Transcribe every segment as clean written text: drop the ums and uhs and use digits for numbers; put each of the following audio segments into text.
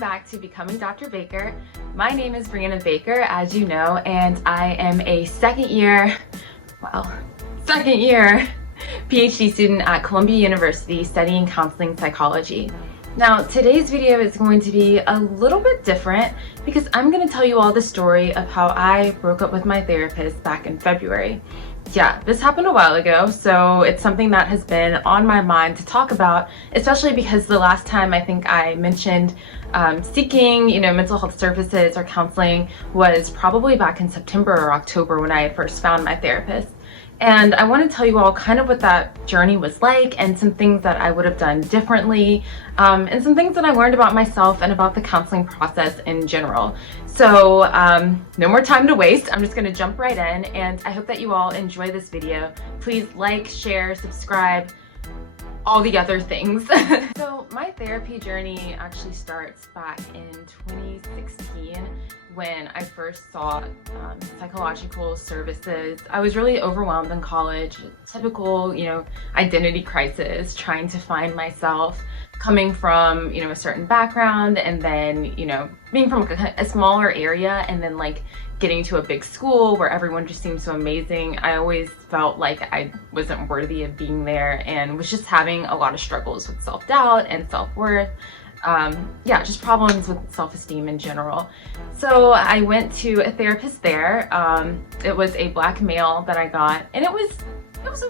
back to Becoming Dr. Baker. My name is Brianna Baker, as you know, and I am a second year PhD student at Columbia University studying counseling psychology. Now, today's video is going to be a little bit different because I'm going to tell you all the story of how I broke up with my therapist back in February. Yeah, this happened a while ago, so it's something that has been on my mind to talk about, especially because the last time I think I mentioned seeking, mental health services or counseling was probably back in September or October when I had first found my therapist. And I want to tell you all kind of what that journey was like and some things that I would have done differently, and some things that I learned about myself and about the counseling process in general. So no more time to waste. I'm just going to jump right in, and I hope that you all enjoy this video. Please like, share, subscribe, all the other things. So my therapy journey actually starts back in 2016 when I first sought psychological services. I was really overwhelmed in college, typical, identity crisis, trying to find myself, coming from, a certain background, and then, being from a smaller area, and then getting to a big school where everyone just seemed so amazing. I always felt like I wasn't worthy of being there and was just having a lot of struggles with self-doubt and self-worth. Just problems with self-esteem in general. So I went to a therapist there. It was a black male that I got, and it was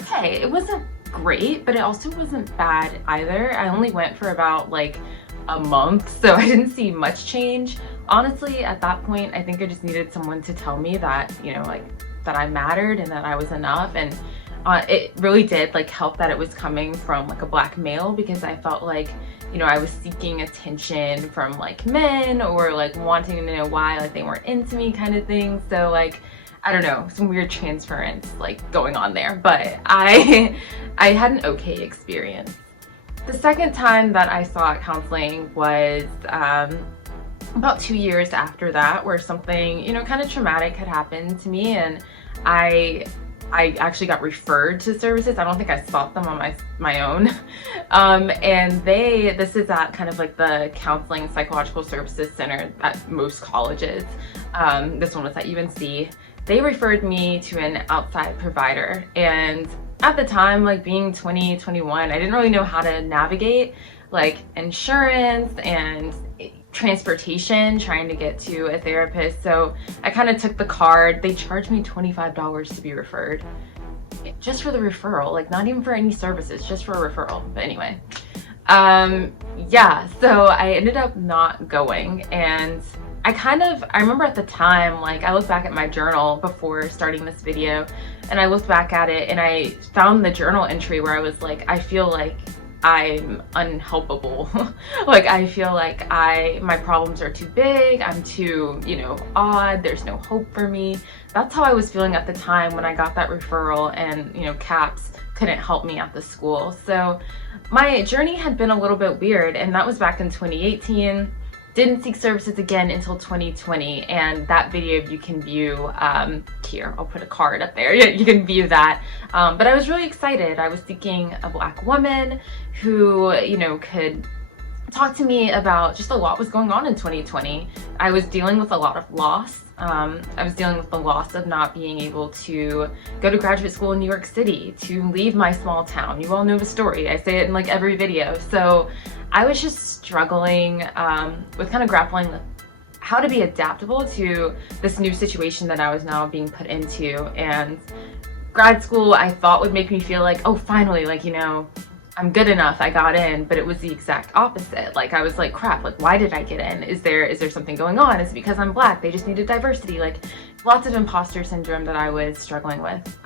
okay. It wasn't great, but it also wasn't bad either. I only went for about a month, so I didn't see much change. Honestly, at that point, I think I just needed someone to tell me that, that I mattered and that I was enough. And it really did help that it was coming from a black male, because I felt I was seeking attention from men, or wanting to know why they weren't into me kind of thing. So I don't know, some weird transference going on there, but I had an okay experience. The second time that I sought counseling was about 2 years after that, where something kind of traumatic had happened to me, and I actually got referred to services. I don't think I sought them on my own. And this is at kind of the Counseling Psychological Services Center at most colleges. This one was at UNC. They referred me to an outside provider. And at the time, being 20, 21, I didn't really know how to navigate insurance and transportation trying to get to a therapist. So I kind of took the card. They charged me $25 to be referred, just for the referral, not even for any services, just for a referral. But anyway, so I ended up not going. And I remember at the time, I looked back at my journal before starting this video, and I looked back at it and I found the journal entry where I was I feel like I'm unhelpable. I feel like my problems are too big, I'm too, odd, there's no hope for me. That's how I was feeling at the time when I got that referral, and, CAPS couldn't help me at the school. So my journey had been a little bit weird, and that was back in 2018. Didn't seek services again until 2020, and that video you can view here. I'll put a card up there. You can view that. But I was really excited. I was seeking a black woman who, could talk to me about just a lot was going on in 2020. I was dealing with a lot of loss. I was dealing with the loss of not being able to go to graduate school in New York City, to leave my small town. You all know the story. I say it in every video. So I was just struggling with kind of grappling with how to be adaptable to this new situation that I was now being put into. And grad school, I thought, would make me feel oh, finally, I'm good enough, I got in. But it was the exact opposite. I was crap, why did I get in? Is there something going on? Is it because I'm black? They just needed diversity. Lots of imposter syndrome that I was struggling with.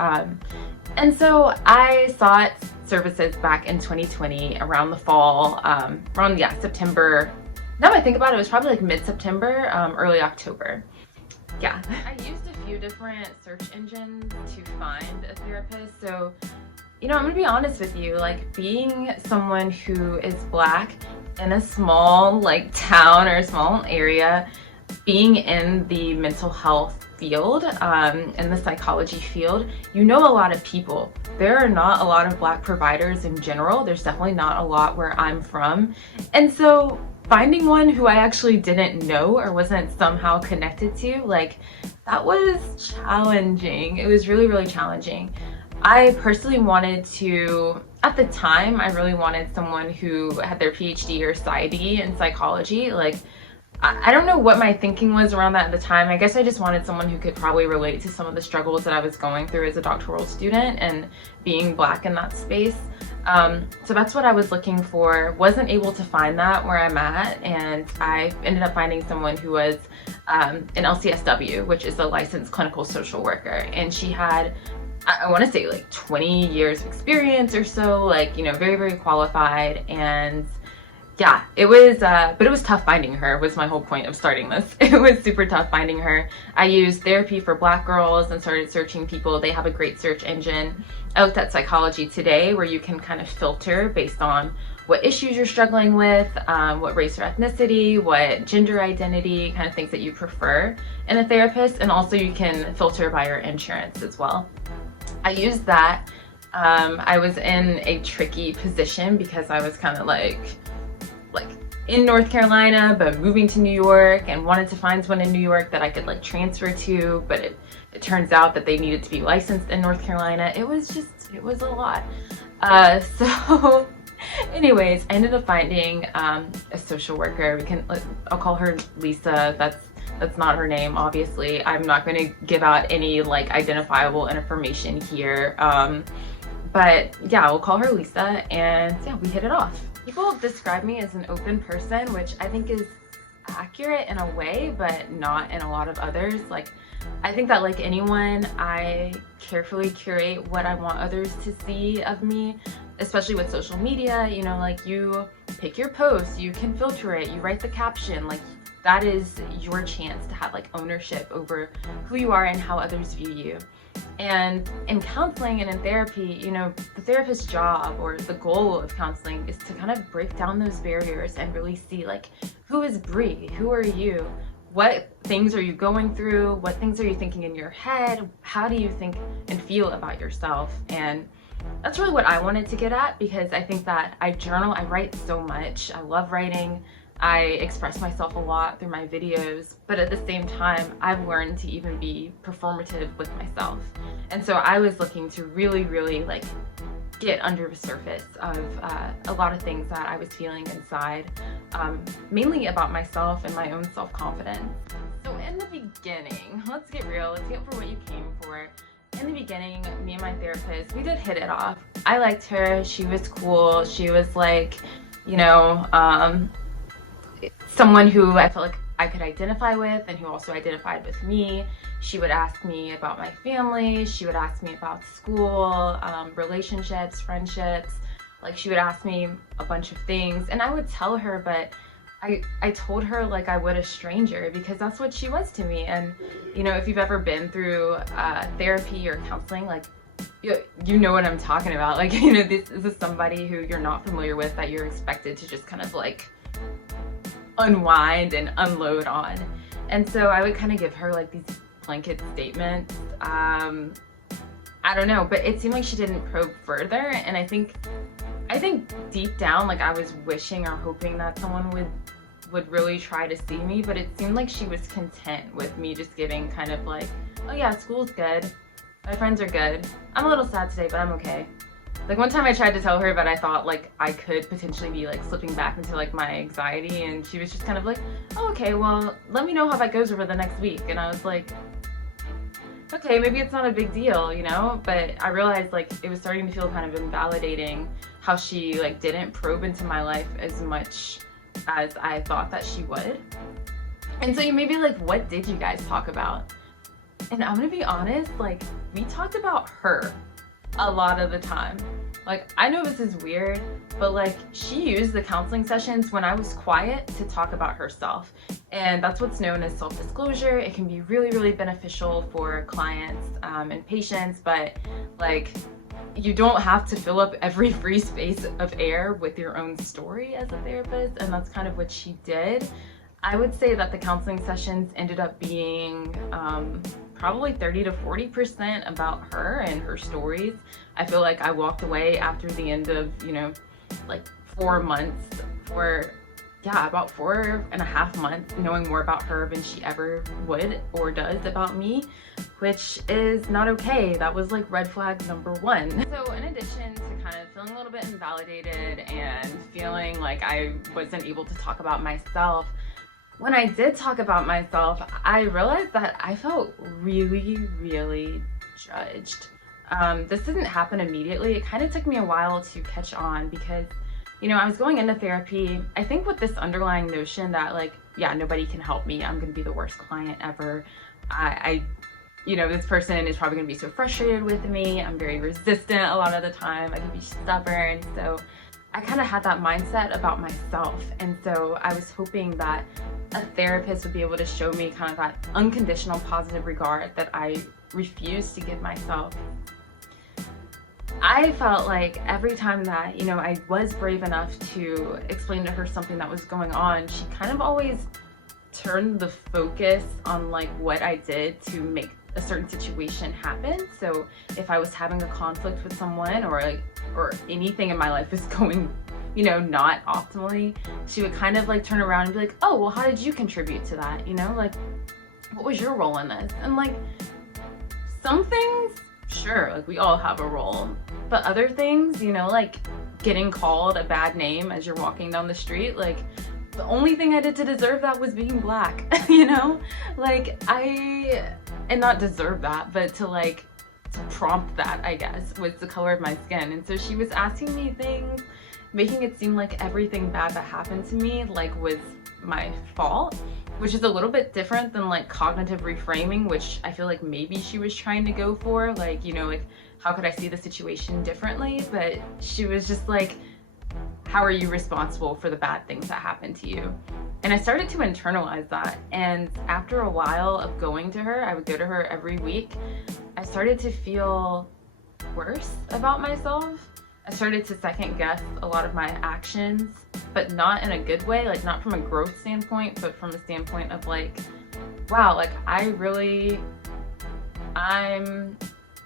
And so I sought services back in 2020 around the fall, around September. Now I think about it, it was probably mid-September, early October. Yeah. I used a few different search engines to find a therapist. So I'm gonna be honest with you, being someone who is black in a small town or a small area, being in the mental health field, in the psychology field, a lot of people. There are not a lot of black providers in general. There's definitely not a lot where I'm from. And so finding one who I actually didn't know or wasn't somehow connected to, like, that was challenging. It was really, really challenging. I personally wanted to, at the time, I really wanted someone who had their PhD or PsyD in psychology. Like, I don't know what my thinking was around that at the time. I guess I just wanted someone who could probably relate to some of the struggles that I was going through as a doctoral student and being Black in that space. So that's what I was looking for. Wasn't able to find that where I'm at, and I ended up finding someone who was an LCSW, which is a licensed clinical social worker, and she had, I want to say, like 20 years of experience or so, like, you know, very, very qualified. And yeah, it was, but it was tough finding her, was my whole point of starting this. It was super tough finding her. I used Therapy for Black Girls and started searching people. They have a great search engine. I looked at Psychology Today, where you can kind of filter based on what issues you're struggling with, what race or ethnicity, what gender identity, kind of things that you prefer in a therapist. And also you can filter by your insurance as well. I used that. I was in a tricky position because I was kind of like in North Carolina, but moving to New York, and wanted to find someone in New York that I could like transfer to, but it turns out that they needed to be licensed in North Carolina. It was a lot. So anyways, I ended up finding a social worker. I'll call her Lisa. That's not her name, obviously. I'm not going to give out any like identifiable information here. But yeah, we'll call her Lisa, and yeah, we hit it off. People describe me as an open person, which I think is accurate in a way, but not in a lot of others. Like, I think that like anyone, I carefully curate what I want others to see of me, especially with social media. You know, like, you pick your post, you can filter it, you write the caption, like, that is your chance to have like ownership over who you are and how others view you. And in counseling and in therapy, you know, the therapist's job, or the goal of counseling, is to kind of break down those barriers and really see, like, who is Bree? Who are you? What things are you going through? What things are you thinking in your head? How do you think and feel about yourself? And that's really what I wanted to get at, because I think that I journal, I write so much. I love writing. I express myself a lot through my videos, but at the same time, I've learned to even be performative with myself. And so I was looking to really, really like get under the surface of a lot of things that I was feeling inside, mainly about myself and my own self-confidence. So in the beginning, let's get real, let's get for what you came for. In the beginning, me and my therapist, we did hit it off. I liked her, she was cool, she was like, you know, someone who I felt like I could identify with, and who also identified with me. She would ask me about my family, she would ask me about school, relationships, friendships. Like, she would ask me a bunch of things, and I would tell her, but I told her like I would a stranger, because that's what she was to me. And you know, if you've ever been through therapy or counseling, like, you know what I'm talking about. Like, you know, this is somebody who you're not familiar with, that you're expected to just kind of like unwind and unload on. And so I would kind of give her like these blanket statements. I don't know, but it seemed like she didn't probe further. And I think deep down, like, I was wishing or hoping that someone would really try to see me, but it seemed like she was content with me just giving kind of like, oh yeah, school's good, my friends are good, I'm a little sad today, but I'm okay. Like, one time I tried to tell her that I thought like I could potentially be like slipping back into like my anxiety, and she was just kind of like, oh, okay, well, let me know how that goes over the next week. And I was like, okay, maybe it's not a big deal, you know? But I realized like it was starting to feel kind of invalidating how she like didn't probe into my life as much as I thought that she would. And so you may be like, what did you guys talk about? And I'm gonna be honest, like, we talked about her a lot of the time. Like, I know this is weird, but like, she used the counseling sessions when I was quiet to talk about herself. And that's what's known as self-disclosure. It can be really, really beneficial for clients and patients, but like, you don't have to fill up every free space of air with your own story as a therapist, and that's kind of what she did. I would say that the counseling sessions ended up being probably 30 to 40% about her and her stories. I feel like I walked away after the end of, you know, like 4 months, yeah, about 4.5 months knowing more about her than she ever would or does about me, which is not okay. That was like red flag number one. So in addition to kind of feeling a little bit invalidated and feeling like I wasn't able to talk about myself, when I did talk about myself, I realized that I felt really, really judged. This didn't happen immediately. It kind of took me a while to catch on because, you know, I was going into therapy, I think with this underlying notion that like, yeah, nobody can help me. I'm going to be the worst client ever. You know, this person is probably going to be so frustrated with me. I'm very resistant a lot of the time. I can be stubborn. So I kind of had that mindset about myself. And so I was hoping that a therapist would be able to show me kind of that unconditional positive regard that I refused to give myself. I felt like every time that, you know, I was brave enough to explain to her something that was going on, she kind of always turned the focus on like what I did to make a certain situation happen. So if I was having a conflict with someone or anything in my life was going, you know, not optimally, she would kind of like turn around and be like, oh, well, how did you contribute to that? You know, like, what was your role in this? And like, some things, sure, like we all have a role, but other things, you know, like getting called a bad name as you're walking down the street, like the only thing I did to deserve that was being black, you know, like and not deserve that, but to like prompt that, I guess, was the color of my skin. And so she was asking me things, making it seem like everything bad that happened to me like was my fault, which is a little bit different than like cognitive reframing, which I feel like maybe she was trying to go for, like, you know, like how could I see the situation differently? But she was just like, how are you responsible for the bad things that happened to you? And I started to internalize that. And after a while of going to her, I would go to her every week, I started to feel worse about myself. I started to second guess a lot of my actions, but not in a good way, like not from a growth standpoint, but from a standpoint of like, wow, like I'm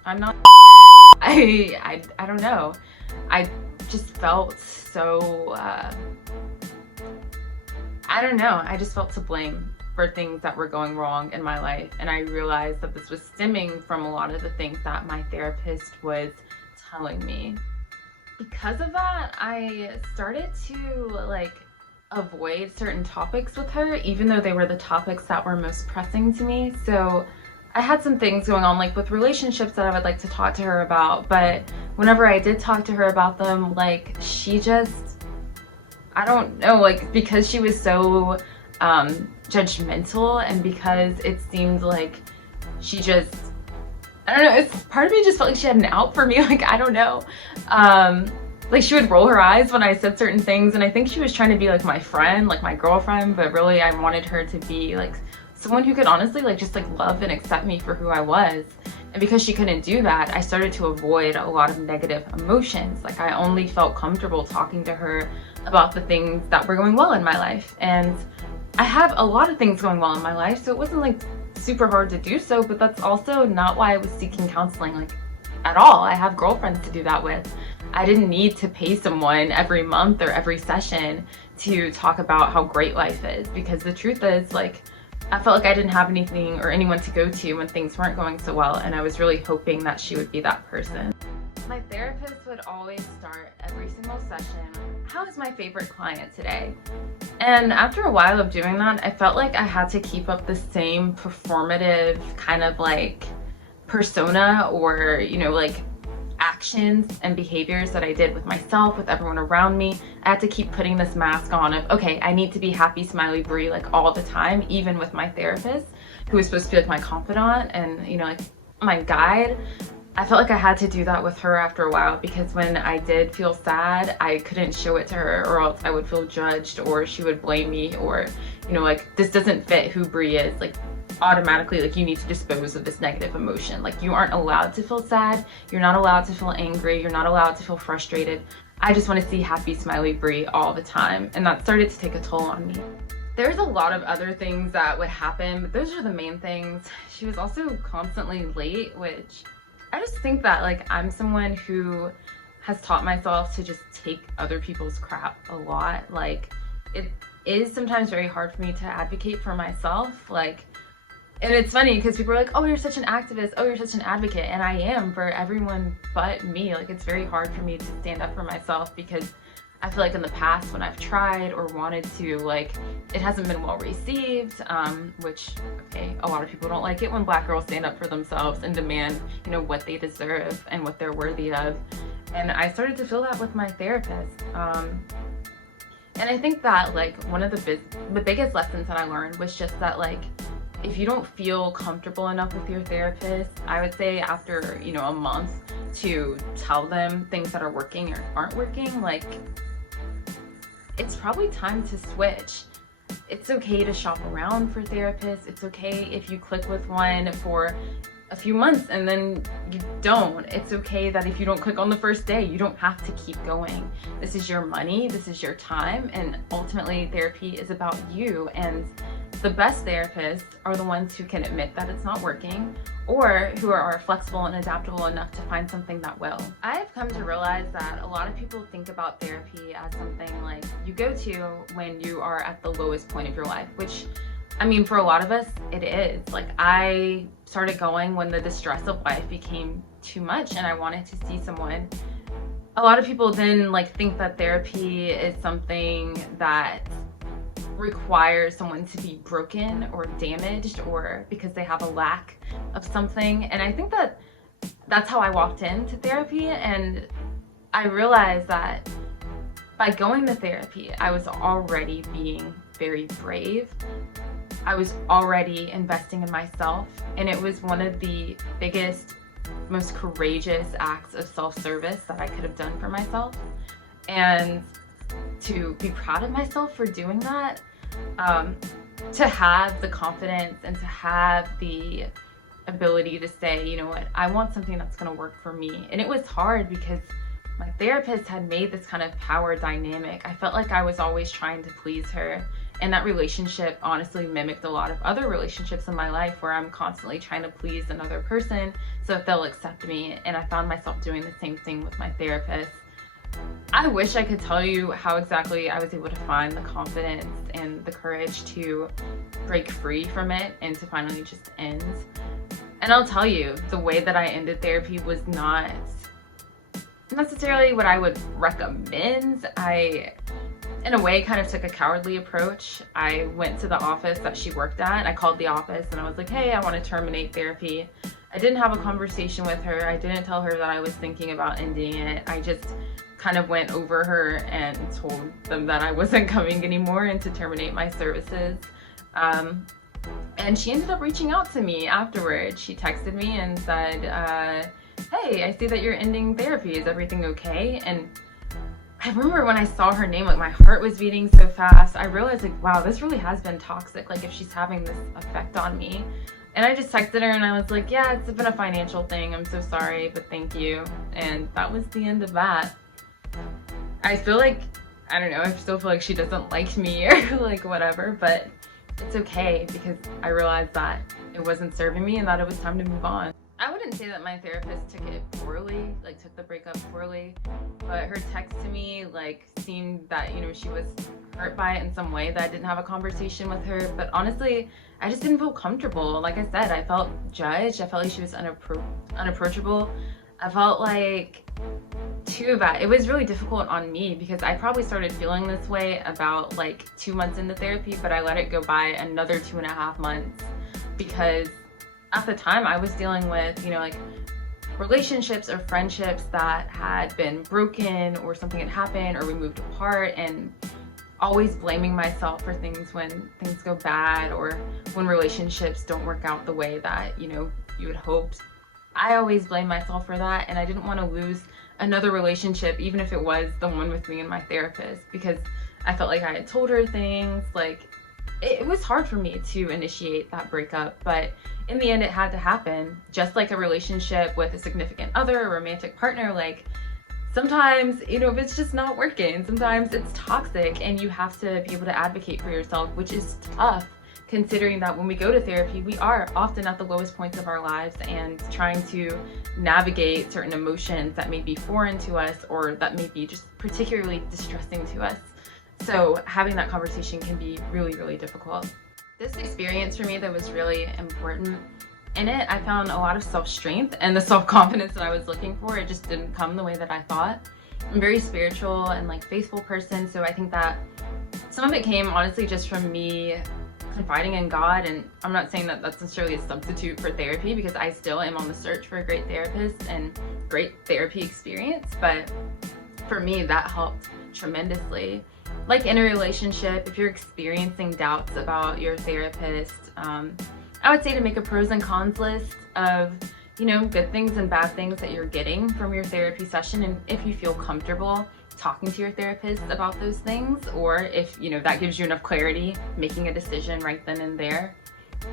not, I don't know. I just felt so, I don't know. I just felt to blame for things that were going wrong in my life. And I realized that this was stemming from a lot of the things that my therapist was telling me. Because of that, I started to like avoid certain topics with her, even though they were the topics that were most pressing to me. So I had some things going on like with relationships that I would like to talk to her about, but whenever I did talk to her about them, like she just, I don't know, like because she was so judgmental and because it seemed like she just, I don't know, it's part of me just felt like she had an out for me, like I don't know. Like she would roll her eyes when I said certain things, and I think she was trying to be like my friend, like my girlfriend, but really I wanted her to be like someone who could honestly like just like love and accept me for who I was. And because she couldn't do that, I started to avoid a lot of negative emotions. Like I only felt comfortable talking to her about the things that were going well in my life. And I have a lot of things going well in my life, so it wasn't like super hard to do so, but that's also not why I was seeking counseling like at all. I have girlfriends to do that with. I didn't need to pay someone every month or every session to talk about how great life is, because the truth is like I felt like I didn't have anything or anyone to go to when things weren't going so well, and I was really hoping that she would be that person. My therapist would always start every single session, how is my favorite client today? And after a while of doing that, I felt like I had to keep up the same performative kind of like persona or, you know, like actions and behaviors that I did with myself, with everyone around me. I had to keep putting this mask on of, okay, I need to be happy, smiley, Brie, like all the time, even with my therapist, who was supposed to be like my confidant and, you know, like my guide. I felt like I had to do that with her after a while, because when I did feel sad, I couldn't show it to her, or else I would feel judged, or she would blame me, or, you know, like this doesn't fit who Brie is. Like automatically, like you need to dispose of this negative emotion. Like you aren't allowed to feel sad, you're not allowed to feel angry, you're not allowed to feel frustrated. I just want to see happy, smiley Brie all the time, and that started to take a toll on me. There's a lot of other things that would happen, but those are the main things. She was also constantly late, which I just think that like I'm someone who has taught myself to just take other people's crap a lot. Like is sometimes very hard for me to advocate for myself. Like, and it's funny because people are like, oh, you're such an activist, oh, you're such an advocate, and I am for everyone but me. Like, it's very hard for me to stand up for myself because I feel like in the past when I've tried or wanted to, like, it hasn't been well received, which, okay, a lot of people don't like it when Black girls stand up for themselves and demand, you know, what they deserve and what they're worthy of. And I started to feel that with my therapist. And I think that, like, one of the biggest lessons that I learned was just that, like, if you don't feel comfortable enough with your therapist, I would say after, you know, a month to tell them things that are working or aren't working, like, it's probably time to switch. It's okay to shop around for therapists. It's okay if you click with one for a few months and then you don't. It's okay that if you don't click on the first day, you don't have to keep going. This is your money, this is your time, and ultimately therapy is about you. And the best therapists are the ones who can admit that it's not working, or who are flexible and adaptable enough to find something that will. I've come to realize that a lot of people think about therapy as something like you go to when you are at the lowest point of your life, which, I mean, for a lot of us, it is. Like, I started going when the distress of life became too much and I wanted to see someone. A lot of people then, like, think that therapy is something that requires someone to be broken or damaged, or because they have a lack of something. And I think that that's how I walked into therapy, and I realized that by going to therapy, I was already being very brave. I was already investing in myself, and it was one of the biggest, most courageous acts of self-service that I could have done for myself. And to be proud of myself for doing that, to have the confidence and to have the ability to say, you know what, I want something that's going to work for me. And it was hard because my therapist had made this kind of power dynamic. I felt like I was always trying to please her. And that relationship honestly mimicked a lot of other relationships in my life where I'm constantly trying to please another person so that they'll accept me. And I found myself doing the same thing with my therapist. I wish I could tell you how exactly I was able to find the confidence and the courage to break free from it and to finally just end. And I'll tell you, the way that I ended therapy was not necessarily what I would recommend. I, in a way, kind of took a cowardly approach. I went to the office that she worked at. I called the office and I was like, hey, I want to terminate therapy. I didn't have a conversation with her. I didn't tell her that I was thinking about ending it. I just kind of went over her and told them that I wasn't coming anymore and to terminate my services. And she ended up reaching out to me afterwards. She texted me and said, hey, I see that you're ending therapy. Is everything okay? And I remember when I saw her name, like, my heart was beating so fast. I realized, like, wow, this really has been toxic. Like, if she's having this effect on me. And I just texted her and I was like, yeah, it's been a financial thing. I'm so sorry, but thank you. And that was the end of that. I feel like, I don't know, I still feel like she doesn't like me or like whatever, but it's okay because I realized that it wasn't serving me and that it was time to move on. I wouldn't say that my therapist took it poorly, like took the breakup poorly, but her text to me like seemed that, you know, she was hurt by it in some way, that I didn't have a conversation with her. But honestly, I just didn't feel comfortable. Like I said, I felt judged. I felt like she was unapproachable. I felt like too bad. It was really difficult on me because I probably started feeling this way about like 2 months into therapy, but I let it go by another 2.5 months because at the time I was dealing with, you know, like relationships or friendships that had been broken or something had happened or we moved apart, and always blaming myself for things when things go bad or when relationships don't work out the way that, you know, you had hoped. I always blame myself for that, and I didn't want to lose another relationship, even if it was the one with me and my therapist, because I felt like I had told her things. Like, it was hard for me to initiate that breakup, but in the end it had to happen. Just like a relationship with a significant other, a romantic partner, like sometimes, you know, if it's just not working, sometimes it's toxic and you have to be able to advocate for yourself, which is tough, considering that when we go to therapy, we are often at the lowest points of our lives and trying to navigate certain emotions that may be foreign to us or that may be just particularly distressing to us. So having that conversation can be really, really difficult. This experience for me that was really important, in it I found a lot of self-strength and the self-confidence that I was looking for. It just didn't come the way that I thought. I'm a very spiritual and like faithful person, so I think that some of it came honestly just from me confiding in God. And I'm not saying that that's necessarily a substitute for therapy, because I still am on the search for a great therapist and great therapy experience, but for me that helped tremendously. Like in a relationship, if you're experiencing doubts about your therapist, I would say to make a pros and cons list of, you know, good things and bad things that you're getting from your therapy session, and if you feel comfortable talking to your therapist about those things, or if, you know, that gives you enough clarity, making a decision right then and there.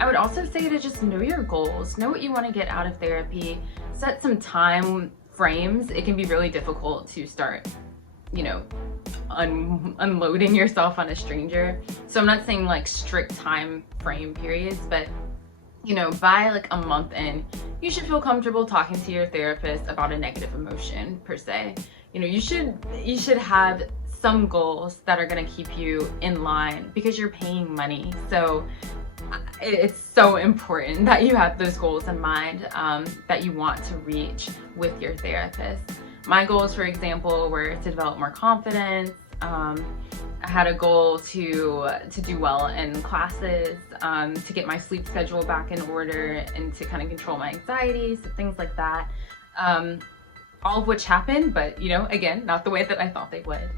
I would also say to just know your goals, know what you want to get out of therapy, set some time frames. It can be really difficult to start, you know, unloading yourself on a stranger. So I'm not saying like strict time frame periods, but you know, by like a month in, you should feel comfortable talking to your therapist about a negative emotion per se. You know, you should have some goals that are going to keep you in line, because you're paying money. So it's so important that you have those goals in mind, that you want to reach with your therapist. My goals, for example, were to develop more confidence. I had a goal to do well in classes, to get my sleep schedule back in order, and to kind of control my anxiety, so things like that. All of which happened, but you know, again, not the way that I thought they would.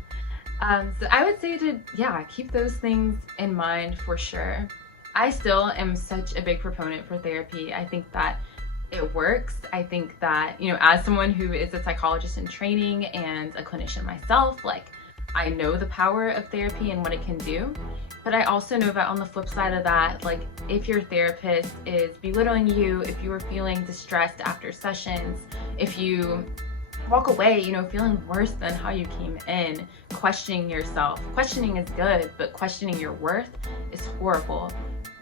So I would say to, yeah, keep those things in mind for sure. I still am such a big proponent for therapy. I think that it works. I think that, you know, as someone who is a psychologist in training and a clinician myself, like, I know the power of therapy and what it can do. But I also know that on the flip side of that, like, if your therapist is belittling you, if you are feeling distressed after sessions, if you walk away, you know, feeling worse than how you came in, questioning yourself. Questioning is good, but questioning your worth is horrible.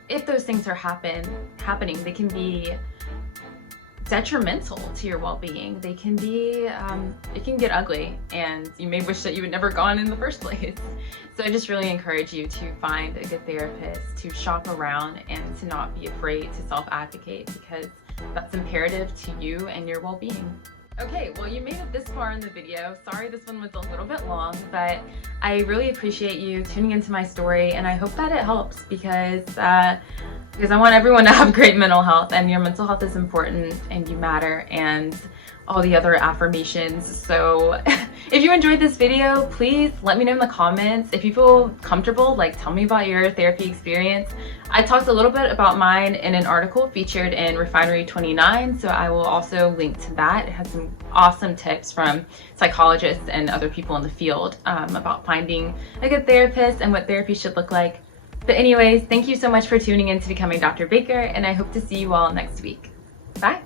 If those things are happening, they can be detrimental to your well-being. They can be, it can get ugly, and you may wish that you had never gone in the first place. So I just really encourage you to find a good therapist, to shop around, and to not be afraid to self-advocate, because that's imperative to you and your well-being. Okay, well, you made it this far in the video. Sorry this one was a little bit long, but I really appreciate you tuning into my story, and I hope that it helps, because I want everyone to have great mental health, and your mental health is important, and you matter, and all the other affirmations. So if you enjoyed this video, please let me know in the comments. If you feel comfortable, like, tell me about your therapy experience. I talked a little bit about mine in an article featured in Refinery 29, so I will also link to that. It has some awesome tips from psychologists and other people in the field about finding a good therapist and what therapy should look like. But anyways, thank you so much for tuning in to Becoming Dr. Baker, and I hope to see you all next week. Bye!